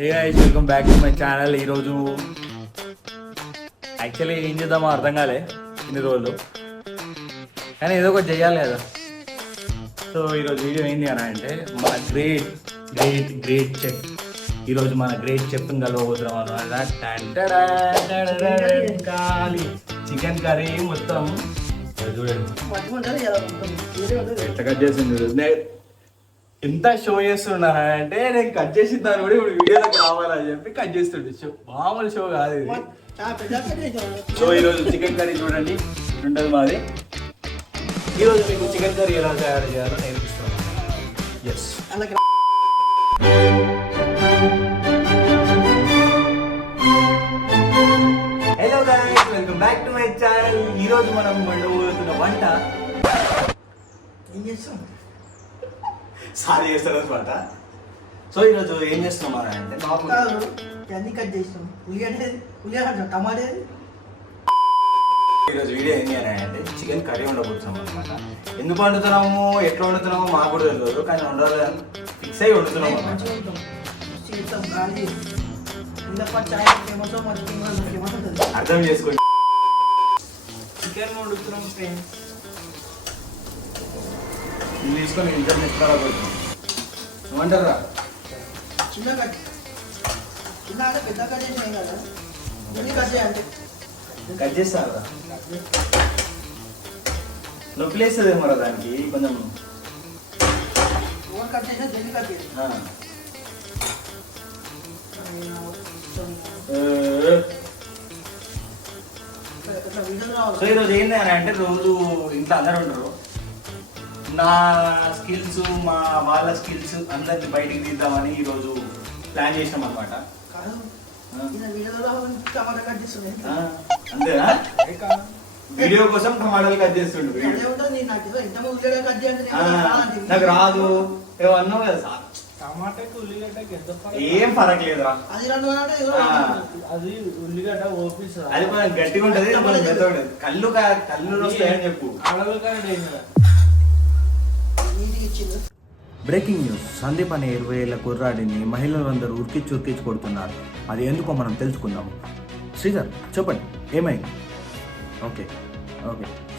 Hey guys, welcome back to my channel. ఈరోజు actually ఏం చేద్దామో అర్థం కాలే ఇన్ని రోజులు, కానీ ఏదో ఒకటి చేయాలి కదా. సో ఈరోజు వీడియో ఏంటి అని అంటే మన గ్రేట్ చెఫ్, ఈరోజు మన గ్రేట్ చెఫ్ని కలవబోతున్నాం అన్నమాట. చికెన్ కర్రీ మొత్తం చూడండి ఎట్లా కట్ చేసింది. ఎంత షో చేస్తున్నా అంటే నేను కట్ చేసిన దాన్ని కూడా ఇప్పుడు వీడియోలోకి రావాలని చెప్పి కట్ చేస్తుండే. షో మామూలు షో కాదు ఇది. సో ఈరోజు చికెన్ కర్రీ చూడండి ఉంటుంది మాది. ఈరోజు మీకు చికెన్ కర్రీ ఎలా తయారు చేయాలో నేర్పిస్తాను. Yes, hello guys, welcome back to my channel. ఈరోజు మనం వండబోతున్న వంట ఏం చేస్తాం సారీ చేస్తారు అనమాట. సో ఈరోజు ఏం చేస్తున్నాం అంటే అన్ని కట్ చేసినాం. ఉల్లిగడ్డ టమాటా. ఈరోజు వీడియో ఏంటి అని అంటే చికెన్ కర్రీ వండబోతున్నాం అనమాట. ఎందుకు వండుతున్నాము, ఎట్లా వండుతున్నామో మాకు కూడా తెలియదు, కానీ వండాలని ఫిక్స్ అయ్యి వండుతున్నాం అనమాట. అర్థం చేసుకోండి. చికెన్ వండుతున్నాం ఫ్రెండ్స్. ఇది తీసుకొని ఇంటర్నెట్ ఖరాబ్ అవుతుంది. ఏమంటారా? చిన్న కట్ చిన్న అంటే పెద్ద కట్ చేసినాం కదా, ఉల్లి కట్ చేయాలి. కట్ చేస్తారా? నొప్పి లేస్తుంది మరి దానికి కొంచెం. ఓవర్ కట్ చేసినా జల్లి కట్ చేయాలి. సో ఈరోజు ఏంటి అని అంటే రోజు ఇంట్లో అందరూ ఉంటారు. నా స్కిల్స్ మా వాళ్ళ స్కిల్స్ అందరిని బయటికి తీద్దామని ఈరోజు ప్లాన్ చేసినాం అనమాట. అంతేనా? వీడియో కోసం టమాటాలు కట్ చేస్తుండ్రు. నాకు రాదు ఏమన్నావు కదా సార్. టమాటాకి ఉల్లిగడ్డకి ఎంత ఏం ఫరక్ లేదురా. అది ఉల్లిగడ్డ ఓపిస్తుంది. అది కొంచెం గట్టిగా ఉంటది, కొంచెం మెత్త ఉంటది. కళ్ళు వస్తాయని చెప్పు. బ్రేకింగ్ న్యూస్, సందీప్ అనే 20 ఏళ్ల కుర్రాడిని మహిళలందరూ ఉరికిచ్చి కొడుతున్నారు. అది ఎందుకో మనం తెలుసుకుందాము. శ్రీధర్ చెప్పండి, ఏమైంది? ఓకే,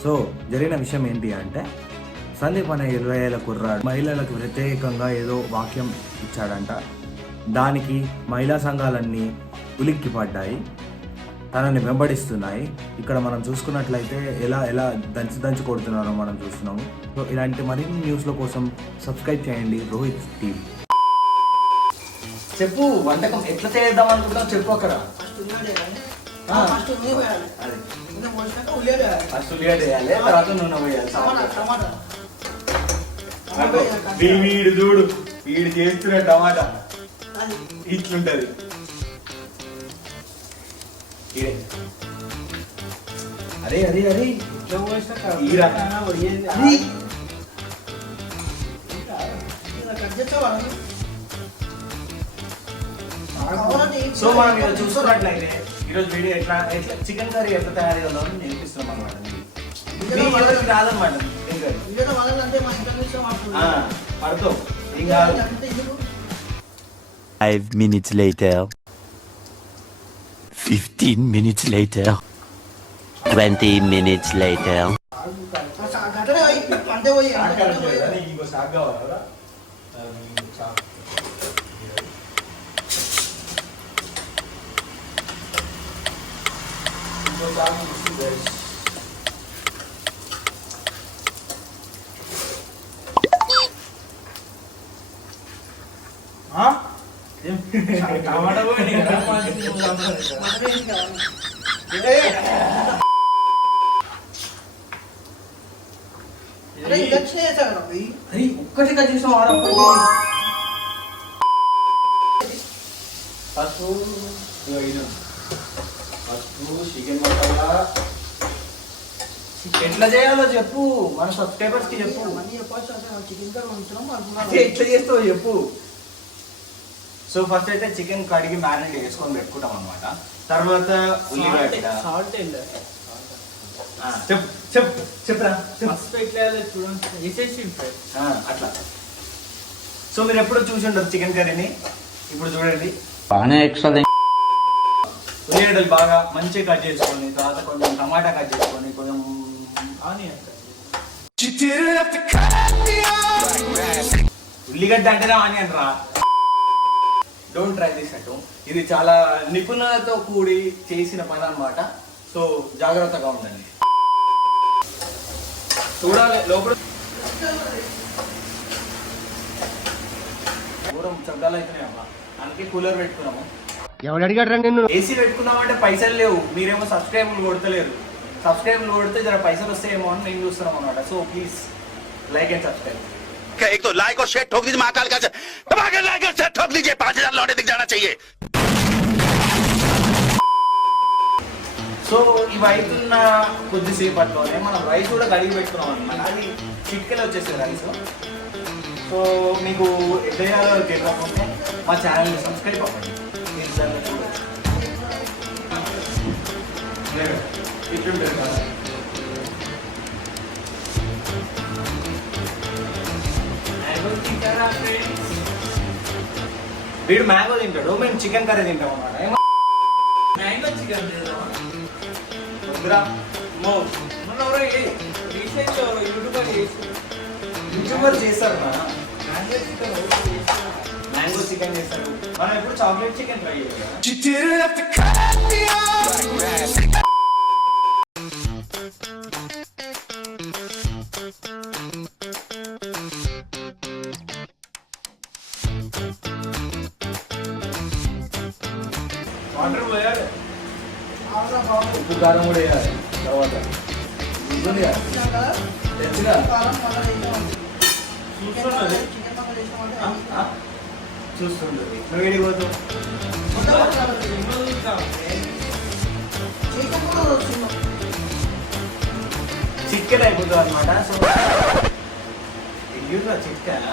సో జరిగిన విషయం ఏంటి అంటే సందీప్ అనే 20 ఏళ్ల కుర్రాడు మహిళలకు వ్యతిరేకంగా ఏదో వాక్యం ఇచ్చాడంట. దానికి మహిళా సంఘాలన్నీ ఉలిక్కిపడ్డాయి, తనని వెంబడిస్తున్నాయి. ఇక్కడ మనం చూసుకున్నట్లయితే ఎలా దంచి కొడుతున్నారో మనం చూస్తున్నాము. సో ఇలాంటి మరిన్ని న్యూస్ల కోసం సబ్స్క్రైబ్ చేయండి రోహిత్ టీవీ. చెప్పు, వంటకం ఎట్లా చేద్దాం అనుకుంటావు చెప్పు. అక్కడ ఫస్ట్ ఉల్లిగడ్డ వేయాలి, తర్వాత నూనె వేయాలి. వీడు చూడు, వీడు చేస్తున్న టమాటా ఇట్లుంటది. అరే సో మనం ఇలా చూసుకున్నట్లయితే ఈరోజు వీడియో ఎట్లా చికెన్ కర్రీ ఎట్లా తయారు చేయాలో నేర్పిస్తున్నాం అనమాట. రాదనమాట పడతాం. 5 minutes later, 15 minutes later, 20 minutes later. టమాటా పోయి ఒక్కటి కట్ చేసాం. ఫస్ట్ చికెన్ మసాలా ఎట్లా చేయాలో చెప్పు, మన సబ్స్క్రైబర్స్ కి చెప్పు. ఎట్లా చేస్తావు చెప్పు. సో ఫస్ట్ అయితే చికెన్ కడిగి మ్యారినేట్ చేసుకొని పెట్టుకుంటాం అనమాట. తర్వాత ఉల్లిగడ్డ చెప్పరా అట్లా. సో మీరు ఎప్పుడు చూసి ఉండరు చికెన్ కర్రీని, ఇప్పుడు చూడండి ఉల్లిగడ్డలు బాగా మంచిగా కట్ చేసుకొని, తర్వాత కొంచెం టమాటా కట్ చేసుకొని, కొంచెం ఆనియన్. ఉల్లిగడ్డ అంటేనే ఆనియన్ రా. Don't try this at home. ఇది చాలా నిపుణులతో కూడి చేసిన పని అన్నమాట. సో జాగ్రత్తగా ఉండండి. చూడాలి లోపల దూరం శబ్దాలు అవుతున్నాయి అమ్మా. అందుకే కూలర్ పెట్టుకున్నాము. ఎవడు అడిగాడు రండి నిన్ను? ఏసీ పెట్టుకున్నామంటే పైసలు లేవు, మీరేమో సబ్స్క్రైబ్లు కొడతలేరు. సబ్స్క్రైబ్లు కొడితే జర పైసలు వస్తాయేమో అని మేము చూస్తున్నాం అన్నమాట. So please like and subscribe. एक तो लाइक और शेयर ठोक दीजिए महाकाल का लाइक और शेयर ठोक दीजिए 5000 लौटे दिख जाना चाहिए. సో ఇవి అవుతున్న కొద్దిసేపట్లోనే మనం రైస్ కూడా కడిగి పెట్టుకున్నాం అనమాట. అది చిటికెలు వచ్చేసాయి రైస్. సో మీకు ఎట్లా చేయాలో తెలియకపోతే మా ఛానల్ని సబ్స్క్రైబ్ అవ్వండి. మీరు దాన్ని చూడొచ్చు. ఇట్లుంటుంది కదా. వీడు మ్యాంగో తింటాడు, మేము చికెన్ కర్రీ తింటాం అన్నమాట. మ్యాంగో చికెన్ యూట్యూబర్ చేస్తారు మ్యాంగో చికెన్ చేస్తారు. మనం ఎప్పుడు చాక్లెట్ చికెన్ ట్రై చేయాలి. వాటర్ పోయాలి, ఉప్పు కారం కూడా వేయాలి. తర్వాత ఉంటుంది కదా, తెచ్చిగా చూస్తుంటుంది. నువ్వు ఏడికి పోతావు? చికెన్ అయిపోతుంది అనమాట. సో చికెన్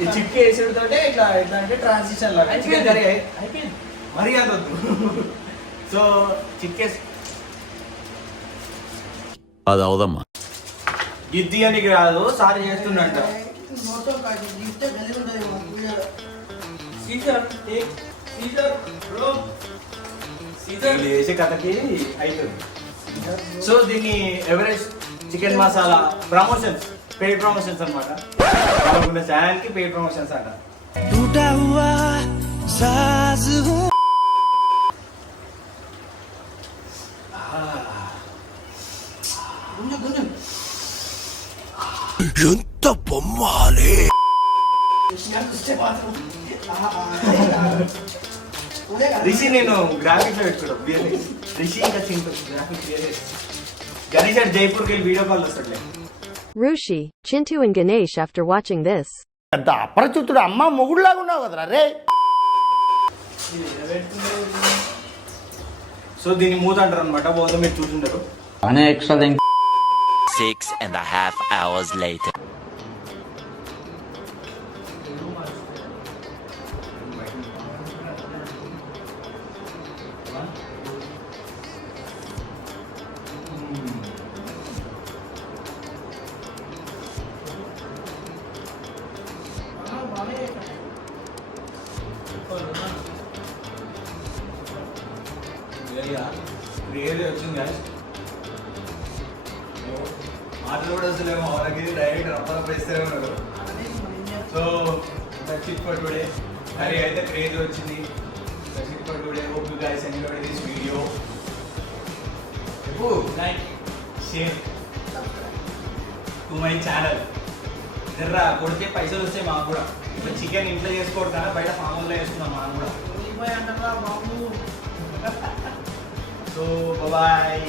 ఈ చిక్క వేసేతో ఇట్లా ఎట్లా అంటే ట్రాన్సిషన్ లాగా చికెన్ కర్రీ అయిపోయింది. మరీ అనొద్దు. సో చిక్కేసి అది అవదమ్మా. గిద్ది అని రాదు, సారీ చేస్తుండంట. చేసే కథకి అవుతుంది. సో దీన్ని Everest chicken masala promotions, paid promotions అనమాట. వాళ్ళకున్న ఛానల్కి పెయిడ్ ప్రమోషన్స్ అంట. ఎంత బొమ్మాలి. రిషి నేను గ్రాఫిక్స్ లో పెట్టుకుంటాను. రిషి ఇంకా చింటూ గ్రాఫిక్స్. గణేష్ అట్ జైపూర్కి వెళ్ళి వీడియో కాల్ వస్తాడులే. Rushi, Chintu and Ganesh after watching this. పెద్ద అపరిచితుడు అమ్మ మొగుడులాగా ఉన్నావు కదరా రే. సో దీన్ని మూత అంటారు అనమాట. పోతే మీరు చూస్తుంటారు. 6.5 hours later. వచ్చింది guys. మాటలు కూడా వస్తలేమో వాళ్ళకి, డైరెక్ట్ రప్ప ఇస్తూనే ఉన్నారు. So that's it for today. Curry అయితే క్రేజ్ వచ్చింది. That's it for today. Hope you guys enjoyed this video. Like, share to my channel. జర్రా కొడితే పైసలు వస్తాయి మాకు కూడా. ఇప్పుడు చికెన్ ఇంట్లో చేసుకోవడం కన్నా బయట ఫామ్లో వేసుకున్నాం మనం కూడా. So bye.